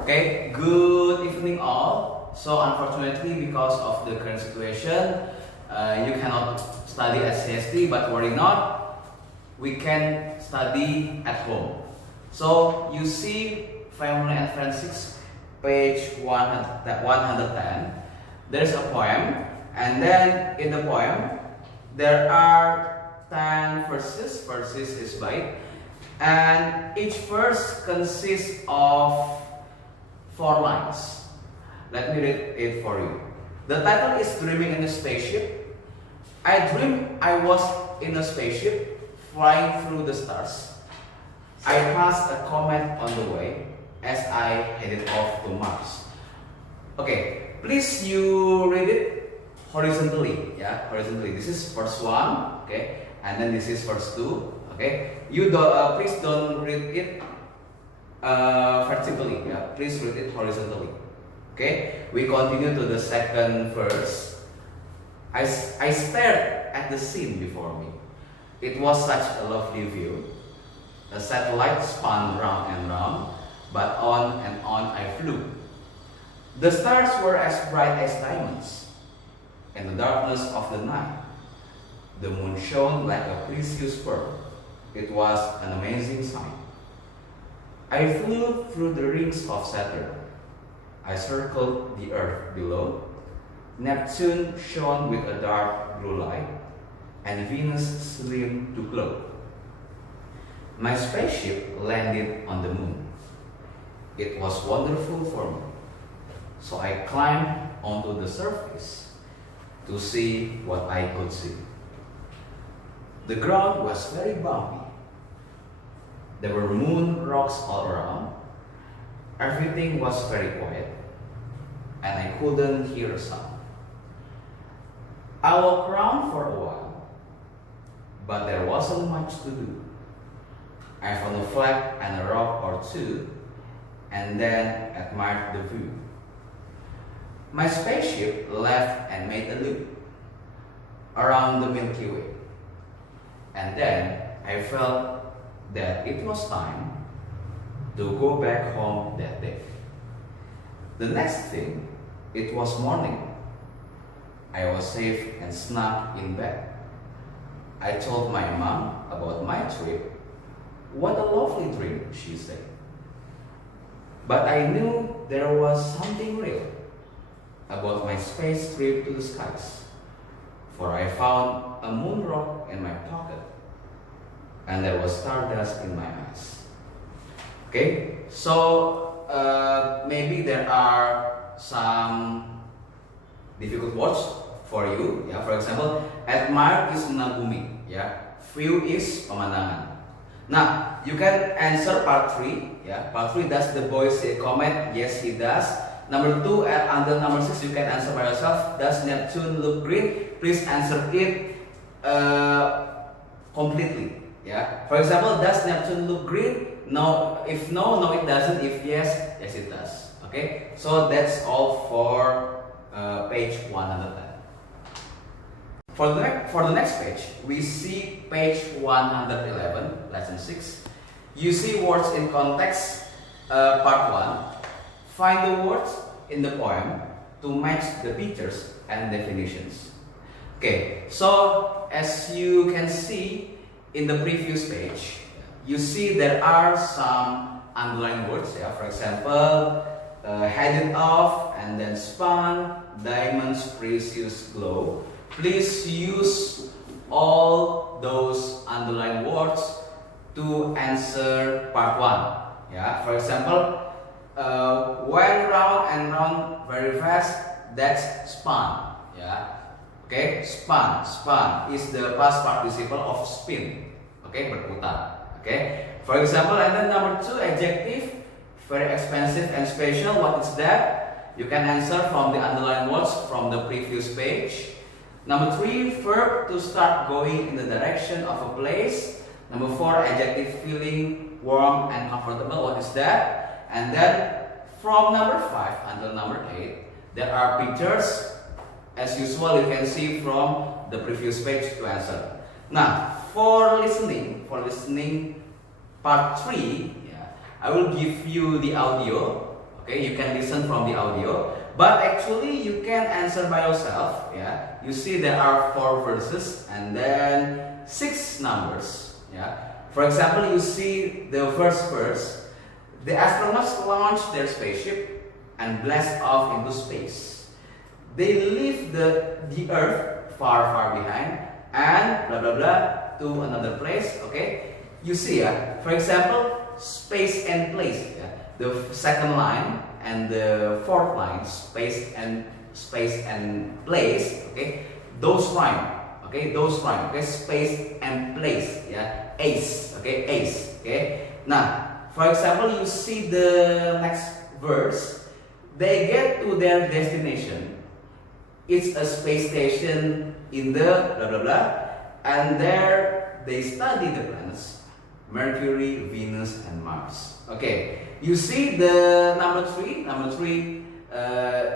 Okay, good evening all. So unfortunately, because of the current situation, you cannot study at CST, but worry not, we can study at home. So you see Family and Friends 6, page 110, there's a poem, and then in the poem, there are 10 verses, verses is bait, and each verse consists of 4 lines. Let me read it for you. The title is Dreaming in a Spaceship. I dreamed I was in a spaceship flying through the stars. I passed a comet on the way as I headed off to Mars. Okay, please you read it horizontally, yeah, horizontally. This is verse 1, okay, and then this is verse 2, okay. You please don't read it vertically, yeah. Please read it horizontally. Okay, we continue to the second verse. I stared at the scene before me. It was such a lovely view. A satellite spun round and round, but on and on I flew. The stars were as bright as diamonds. In the darkness of the night, the moon shone like a precious pearl. It was an amazing sight. I flew through the rings of Saturn. I circled the earth below. Neptune shone with a dark blue light, and Venus seemed to glow. My spaceship landed on the moon. It was wonderful for me, so I climbed onto the surface to see what I could see. The ground was very bumpy. There were moon rocks all around. Everything was very quiet, and I couldn't hear a sound. I walked around for a while, but there wasn't much to do. I found a flag and a rock or two, and then admired the view. My spaceship left and made a loop around the Milky Way, and then I felt that it was time to go back home that day. The next thing, it was morning. I was safe and snug in bed. I told my mom about my trip. What a lovely dream, she said. But I knew there was something real about my space trip to the skies, for I found a moon rock in my pocket, and there was stardust in my eyes. Okay, so maybe there are some difficult words for you. Yeah, for example, admire is mengagumi. Yeah, view is pemandangan. Now you can answer part 3. Yeah, part 3. Does the boy see a comet? Yes, he does. Number 2 and under number 6 you can answer by yourself. Does Neptune look green? Please answer it completely. Yeah. For example, does Neptune look green? No. If no, no it doesn't. If yes, yes it does. Okay. So that's all for page 110. For the next page, we see page 111, lesson 6. You see words in context, part 1. Find the words in the poem to match the pictures and definitions. Okay, so as you can see in the previous page, you see there are some underlined words. Yeah, for example, headed off and then spun, diamonds, precious, glow. Please use all those underlined words to answer part 1. Yeah, for example, went round and round very fast, that's spun. Yeah, okay, spun is the past participle of spin. Okay, berputar. Okay, for example, and then number 2, adjective, very expensive and special. What is that? You can answer from the underlined words from the previous page. Number 3, verb, to start going in the direction of a place. Number 4, adjective, feeling warm and comfortable. What is that? And then from number 5 until number 8, there are pictures. As usual, you can see from the previous page to answer. Now, for listening part 3, yeah, I will give you the audio. Okay, you can listen from the audio, but actually you can answer by yourself. Yeah, you see there are 4 verses and then 6 numbers. Yeah, for example, you see the first verse: the astronauts launched their spaceship and blast off into space. They leave the Earth far, far behind and blah blah blah to another place. Okay, you see, for example, space and place. Yeah? The second line and the fourth line, space and place. Okay, those rhyme. Okay, those rhyme. Okay, space and place. Yeah, ace. Okay, ace. Okay. Now, for example, you see the next verse. They get to their destination. It's a space station in the blah blah blah, and there they study the planets: Mercury, Venus, and Mars. Okay, you see the number 3. Number 3,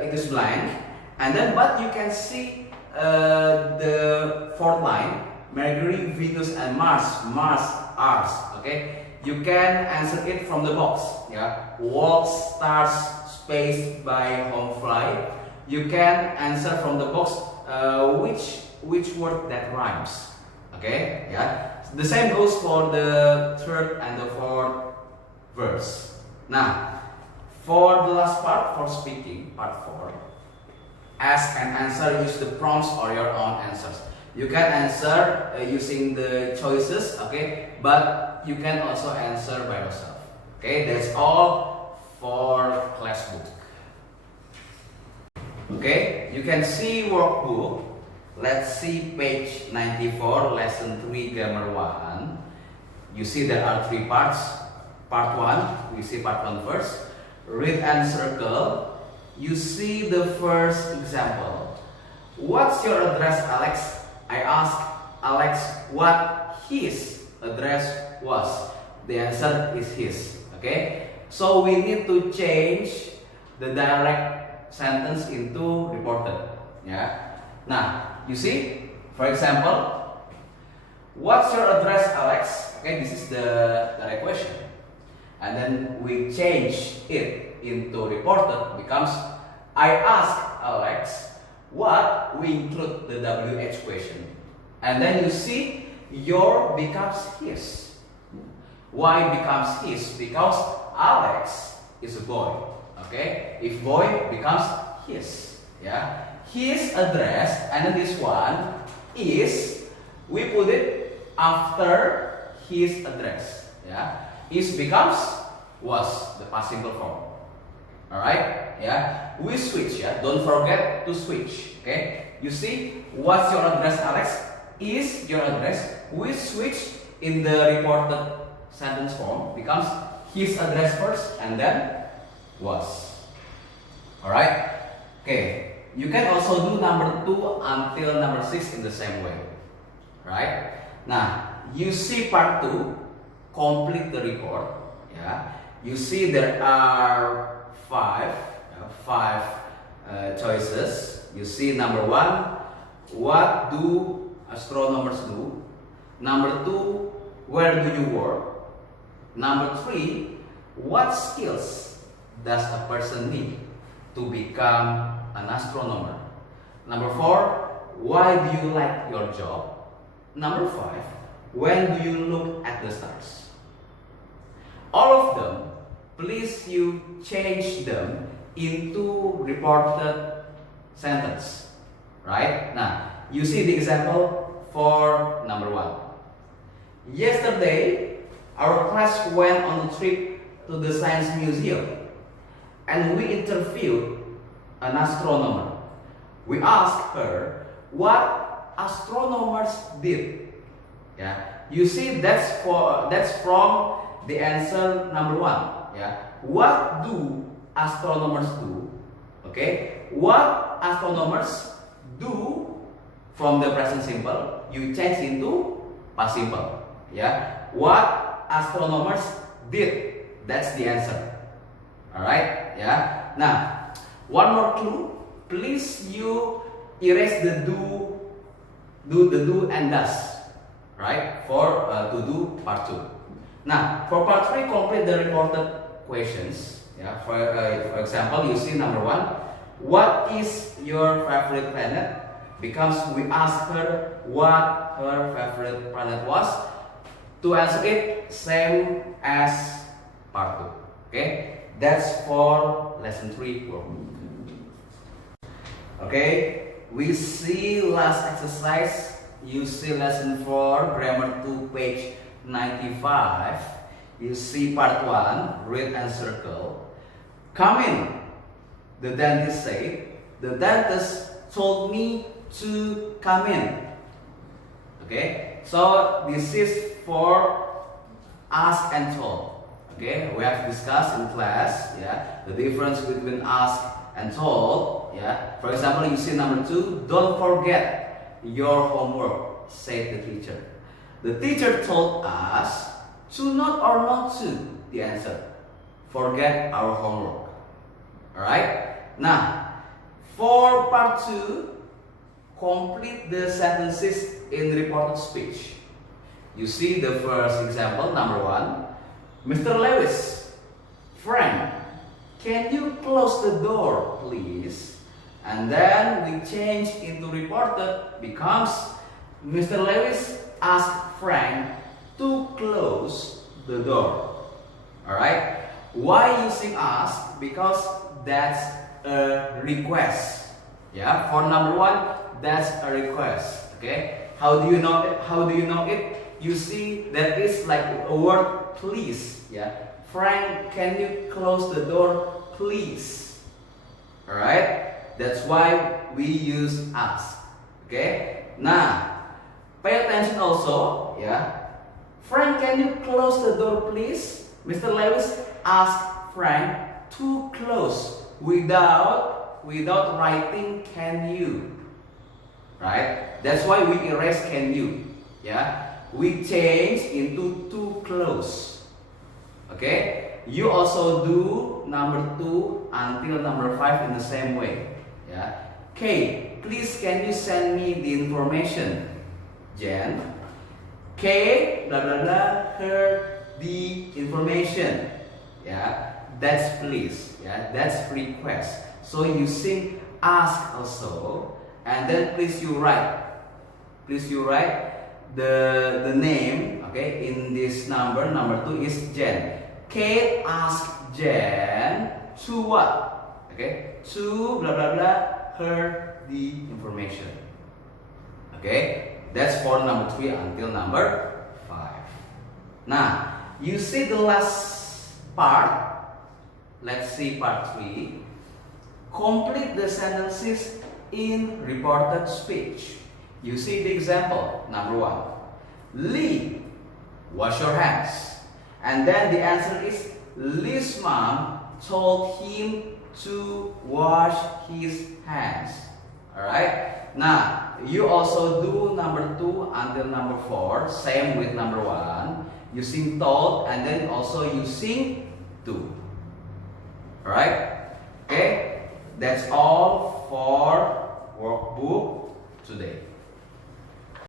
it is blank, and then but you can see the fourth line: Mercury, Venus, and Mars. Mars, Ars. Okay, you can answer it from the box. Yeah, walks, stars, space, by, home, fly. You can answer from the box which word that rhymes. Okay, yeah. The same goes for the third and the fourth verse. Now, for the last part, for speaking, part 4, ask and answer, use the prompts or your own answers. You can answer using the choices, okay, but you can also answer by yourself. Okay, that's all for class book. Okay, you can see workbook. Let's see page 94, lesson 3, grammar 1. You see there are 3 parts. Part 1, we see part 1 first. Read and circle. You see the first example. What's your address, Alex? I asked Alex what his address was. The answer is his. Okay, so we need to change the direct sentence into reported. Yeah. Now, you see, for example, what's your address, Alex? Okay, this is the direct question. And then we change it into reported, becomes I ask Alex what, we include the WH question. And then you see your becomes his. Why becomes his? Because Alex is a boy. Okay, if boy becomes his. Yeah, his address, and then this one is, we put it after his address. Yeah, is becomes was, the past simple form. Alright, yeah, we switch. Yeah, don't forget to switch. Okay, you see, what's your address, Alex? Is your address. We switch in the reported sentence form, becomes his address first and then was. Alright, okay, you can also do number 2 until number 6 in the same way. Right, now you see part 2, complete the report. Yeah, you see there are 5 choices. You see number 1, what do astronomers do? Number 2, where do you work? Number 3, what skills does a person need to become an astronomer? Number 4, why do you like your job? Number 5, when do you look at the stars? All of them, please you change them into reported sentence. Right? Now, you see the example for number 1. Yesterday, our class went on a trip to the Science Museum and we interviewed an astronomer. We asked her what astronomers did. Yeah, you see that's from the answer number 1. Yeah, what do astronomers do? Okay, what astronomers do from the present simple you change into past simple. Yeah, what astronomers did, that's the answer. Alright, yeah. Now, one more clue. Please you erase the do and does. Right, for to do part 2. Now, for part 3, complete the reported questions. Yeah, for example, you see number 1, what is your favorite planet? Becomes we ask her what her favorite planet was. To answer it, same as part 2. Okay, that's for lesson 3 workbook. Okay, we see last exercise. You see lesson 4, grammar 2, page 95. You see part 1, read and circle. Come in. The dentist said, the dentist told me to come in. Okay, so this is for ask and told. Okay, we have discussed in class, yeah, the difference between ask and told. Yeah, for example, you see number 2, don't forget your homework, said the teacher. The teacher told us to not or not to, the answer, forget our homework. Alright, now for part 2, complete the sentences in reported speech. You see the first example, number 1. Mr. Lewis, Frank, can you close the door, please? And then we change into reported, becomes Mr. Lewis asked Frank to close the door. Alright, why using ask? Because that's a request. Yeah, for number 1, that's a request. Okay, how do you know it? How do you know it? You see that it's like a word please. Yeah, Frank, can you close the door, please? Alright, that's why we use ask. Okay, now pay attention also. Yeah, Frank, can you close the door, please? Mr. Lewis asked Frank to close without writing can you. Right? That's why we erase can you. Yeah, we change into to close. Okay, you also do number 2 until number 5 in the same way. Yeah, Kate, please can you send me the information? Jen, Kate, blah blah blah, her the information. Yeah, that's please. Yeah, that's request. So you sing ask also, and then please you write. Please you write the name. Okay, in this number 2 is Jen. Kate asked Jen to what? Okay, to blah blah blah her the information. Okay, that's for number 3 until number 5. Now you see the last part. Let's see part 3. Complete the sentences in reported speech. You see the example, number 1. Lee, wash your hands. And then the answer is Lee's mom told him to wash his hands. Alright? Now, you also do number 2 until number 4. Same with number 1. You sing told and then also you sing to. Alright? Okay? That's all for workbook today.